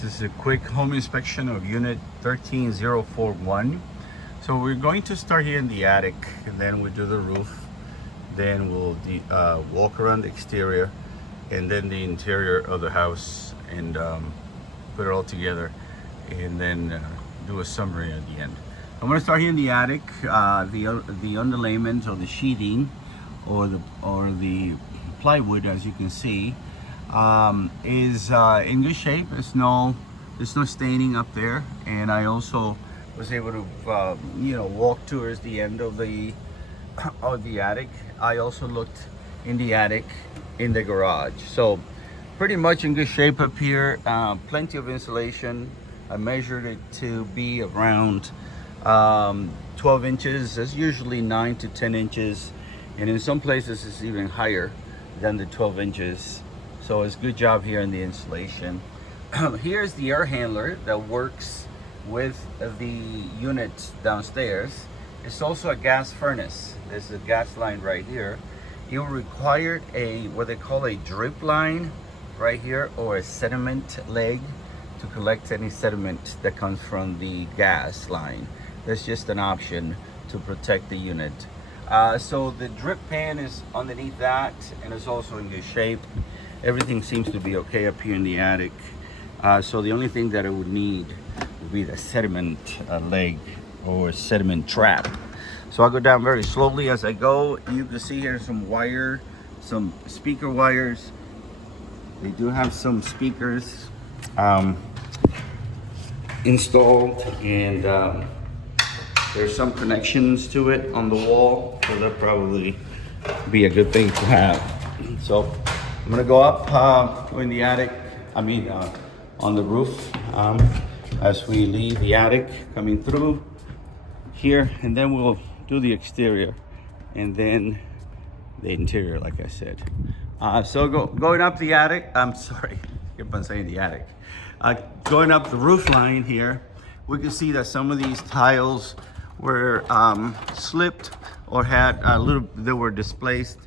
This is a quick home inspection of unit 13041. So we're going to start here in the attic, and then we'll do the roof. Then we'll walk around the exterior, and then the interior of the house, and put it all together, and then do a summary at the end. I'm going to start here in the attic. The underlayment or the sheathing, or the plywood, as you can see, is in good shape. There's no staining up there, and I also was able to walk towards the end of the attic. I also looked in the attic, in the garage, so pretty much in good shape up here. Plenty of insulation. I measured it to be around 12 inches. That's usually 9 to 10 inches, and in some places it's even higher than the 12 inches. So it's a good job here in the insulation. Here's the air handler that works with the unit downstairs. It's also a gas furnace. There's a gas line right here. You require what they call a drip line right here, or a sediment leg, to collect any sediment that comes from the gas line. That's just an option to protect the unit. So the drip pan is underneath that, and it's also in good shape. Everything seems to be okay up here in the attic. So the only thing that I would need would be the sediment leg or sediment trap. So I'll go down very slowly as I go. You can see here some speaker wires. They do have some speakers installed, and there's some connections to it on the wall, so that'll probably be a good thing to have. So I'm gonna go up in the attic, on the roof, as we leave the attic, coming through here, and then we'll do the exterior and then the interior, like I said. So going up the attic, I'm sorry, I keep on saying the attic. Going up the roof line here, we can see that some of these tiles were slipped or had they were displaced.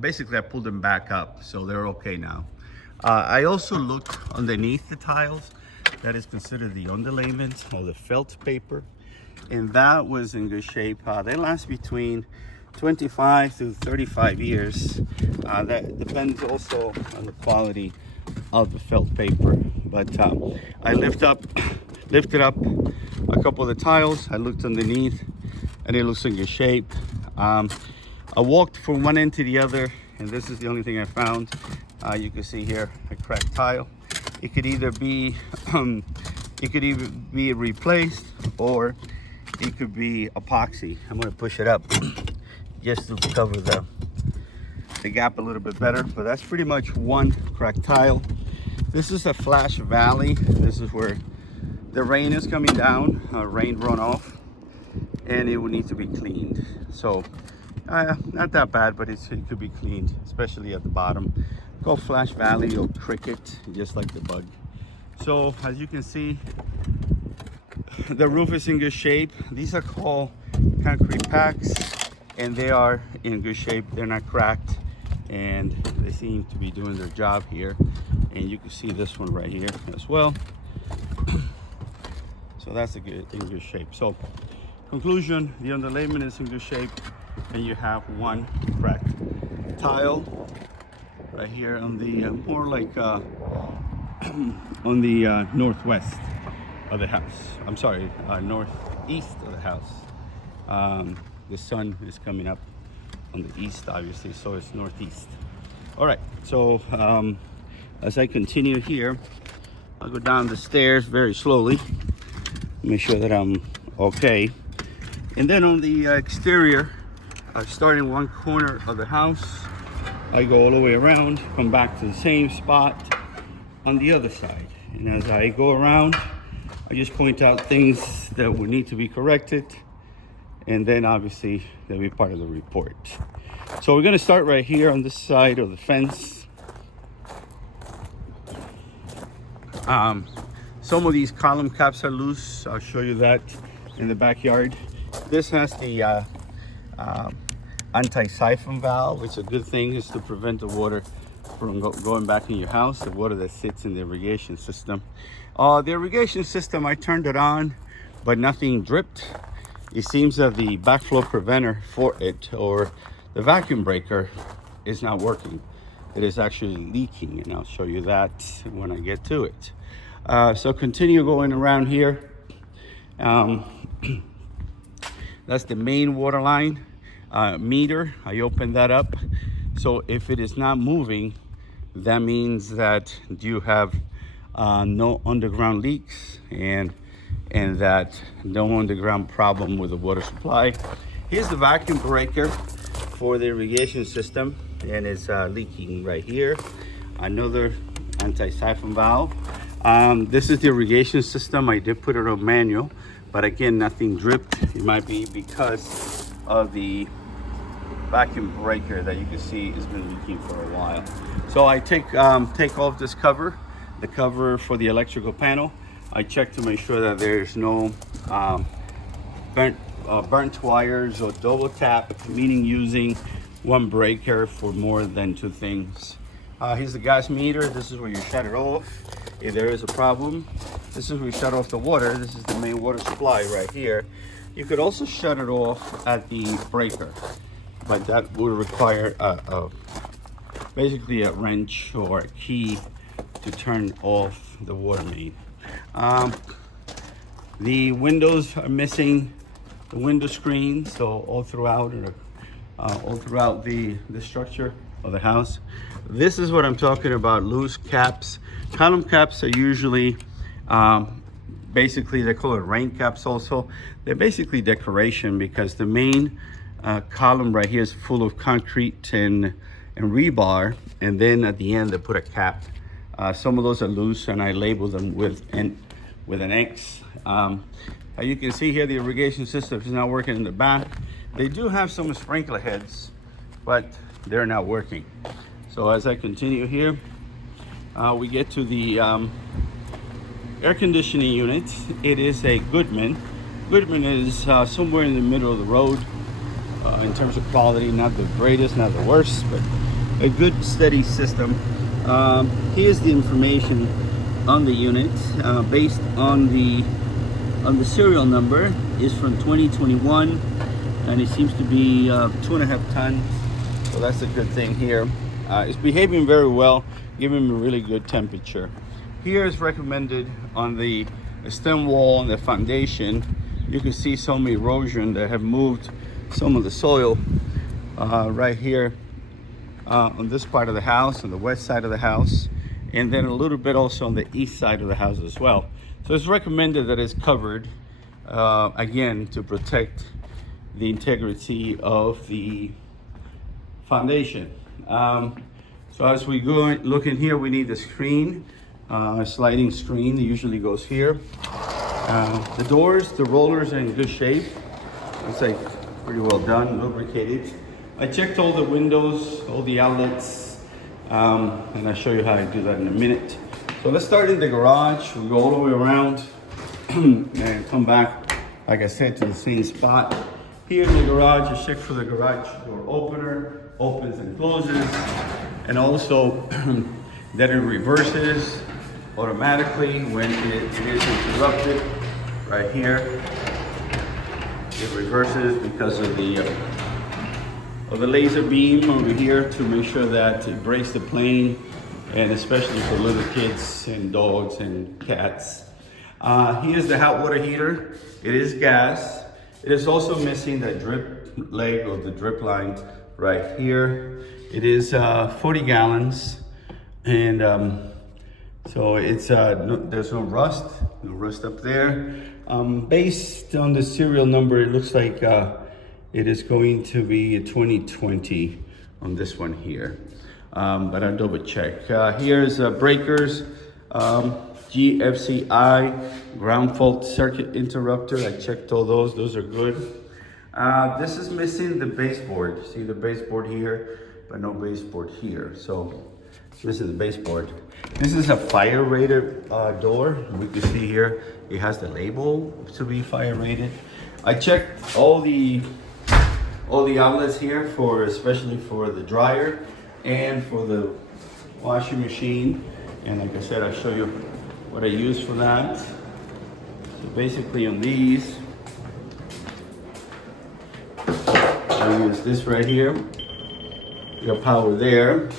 Basically I pulled them back up, so they're okay now. I also looked underneath the tiles. That is considered the underlayment or the felt paper, and that was in good shape. They last between 25 to 35 years. That depends also on the quality of the felt paper. But I lifted up a couple of the tiles. I looked underneath, and it looks in good shape. I walked from one end to the other, and this is the only thing I found. You can see here a cracked tile. It could either be replaced, or it could be epoxy. I'm going to push it up just to cover the gap a little bit better, but that's pretty much one cracked tile. This is a flash valley. This is where the rain is coming down, rain runoff, and it would need to be cleaned. So not that bad, but it could be cleaned, especially at the bottom. Called Flash Valley or Cricket, just like the bug. So as you can see, the roof is in good shape. These are called concrete packs, and they are in good shape. They're not cracked, and they seem to be doing their job here. And you can see this one right here as well. So that's in good shape. So conclusion, the underlayment is in good shape, and you have one cracked tile right here on the more like on the northwest of the house. I'm sorry, northeast of the house. The sun is coming up on the east, obviously, so it's northeast. All right, so as I continue here, I'll go down the stairs very slowly, make sure that I'm okay. And then on the exterior, I start in one corner of the house. I go all the way around, come back to the same spot on the other side. And as I go around, I just point out things that would need to be corrected, and then obviously they'll be part of the report. So we're gonna start right here on this side of the fence. Some of these column caps are loose. I'll show you that in the backyard. This has the anti-siphon valve, which is a good thing, is to prevent the water from going back in your house, the water that sits in the irrigation system. The irrigation system, I turned it on, but nothing dripped. It seems that the backflow preventer for it, or the vacuum breaker, is not working. It is actually leaking, and I'll show you that when I get to it. So continue going around here. That's the main water line meter. I opened that up. So if it is not moving, that means that you have no underground leaks and that no underground problem with the water supply. Here's the vacuum breaker for the irrigation system, and it's leaking right here. Another anti-siphon valve. This is the irrigation system. I did put it on manual, but again, nothing dripped. It might be because of the vacuum breaker that you can see has been leaking for a while. So I take off this cover, the cover for the electrical panel. I check to make sure that there's no burnt wires or double tap, meaning using one breaker for more than two things. Here's the gas meter. This is where you shut it off if there is a problem. This is where you shut off the water. This is the main water supply right here. You could also shut it off at the breaker, but that would require basically a wrench or a key to turn off the water main. The windows are missing the window screen, so all throughout the structure of the house. This is what I'm talking about, loose caps. Column caps are usually basically, they call it rain caps also. They're basically decoration because the main column right here is full of concrete and rebar, and then at the end they put a cap. Some of those are loose, and I label them with an X. As you can see here, the irrigation system is not working in the back. They do have some sprinkler heads, but they're not working. So as I continue here, we get to the air conditioning unit. It is a Goodman. Goodman is somewhere in the middle of the road in terms of quality, not the greatest, not the worst, but a good steady system. Here's the information on the unit based on the serial number. Is from 2021, and it seems to be 2.5 tons, so that's a good thing here. It's behaving very well, giving me really good temperature. Here is recommended on the stem wall and the foundation. You can see some erosion that have moved some of the soil right here on this part of the house, on the west side of the house, and then a little bit also on the east side of the house as well. So it's recommended that it's covered again to protect the integrity of the foundation. So as we go look in here, we need a screen, a sliding screen that usually goes here. The doors, the rollers are in good shape. It's like pretty well done, lubricated. I checked all the windows, all the outlets, and I'll show you how I do that in a minute. So let's start in the garage. We go all the way around and come back, like I said, to the same spot. Here in the garage, I check for the garage door opener, opens and closes, and also that it reverses automatically when it is interrupted. Right here, it reverses because of the laser beam over here to make sure that it breaks the plane, and especially for little kids and dogs and cats. Here's the hot water heater. It is gas. It is also missing the drip leg or the drip line right here. It is 40 gallons, and so it's there's no rust up there. Based on the serial number, it looks like it is going to be a 2020 on this one here, but I'll double check. Here's breakers, GFCI ground fault circuit interrupter. I checked all those are good. This is missing the baseboard. See the baseboard here, but no baseboard here. So this is the baseboard. This is a fire rated door. We can see here it has the label to be fire rated. I checked all the outlets here, for especially for the dryer and for the washing machine. And like I said, I'll show you what I use for that. So basically on these, I use this right here. We got power there,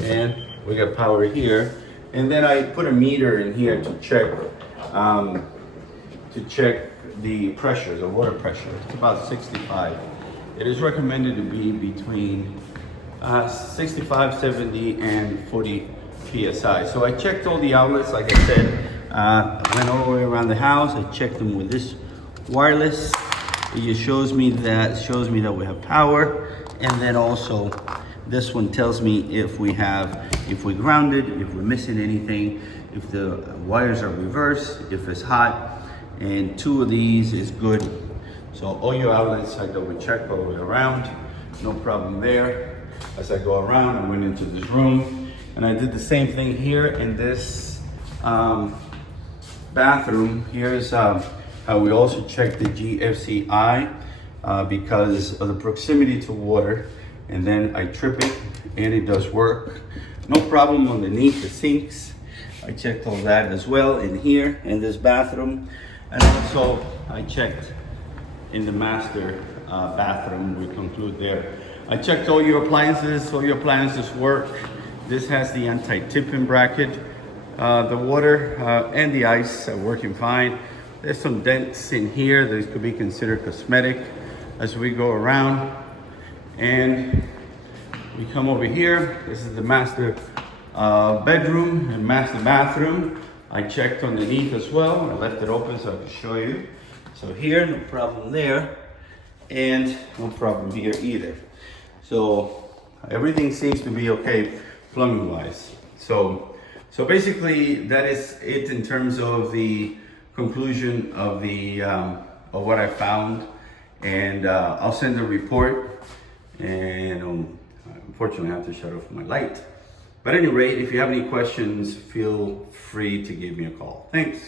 and we got power here. And then I put a meter in here to check the pressure, the water pressure. It's about 65. It is recommended to be between 65, 70, and 40 PSI. So I checked all the outlets, like I said. I went all the way around the house. I checked them with this wireless. It just shows me that we have power, and then also this one tells me if we're grounded, if we're missing anything, if the wires are reversed, if it's hot, and 2 of these is good. So all your outlets I double check all the way around, no problem there. As I go around, I went into this room, and I did the same thing here in this bathroom. Here's how we also check the GFCI because of the proximity to water. And then I trip it, and it does work. No problem underneath the sinks. I checked all that as well in here, in this bathroom. And also I checked in the master bathroom. We conclude there. I checked all your appliances work. This has the anti-tipping bracket. The water and the ice are working fine. There's some dents in here that could be considered cosmetic as we go around. And we come over here. This is the master bedroom and master bathroom. I checked underneath as well. I left it open so I can show you. So here, no problem there. And no problem here either. So everything seems to be okay plumbing wise. So basically that is it in terms of the conclusion of of what I found. And I'll send a report. And unfortunately I have to shut off my light. But at any rate, if you have any questions, feel free to give me a call. Thanks.